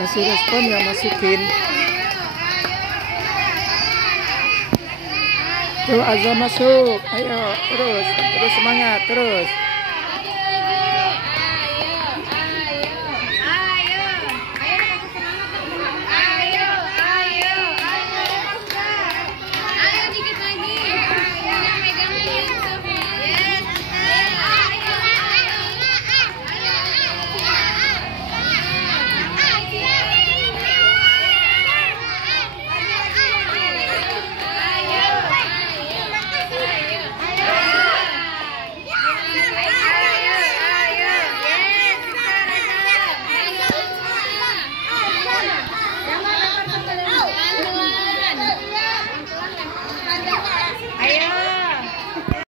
Kasih respon ya, masukin. Tuh azan masuk. Ayo terus semangat terus.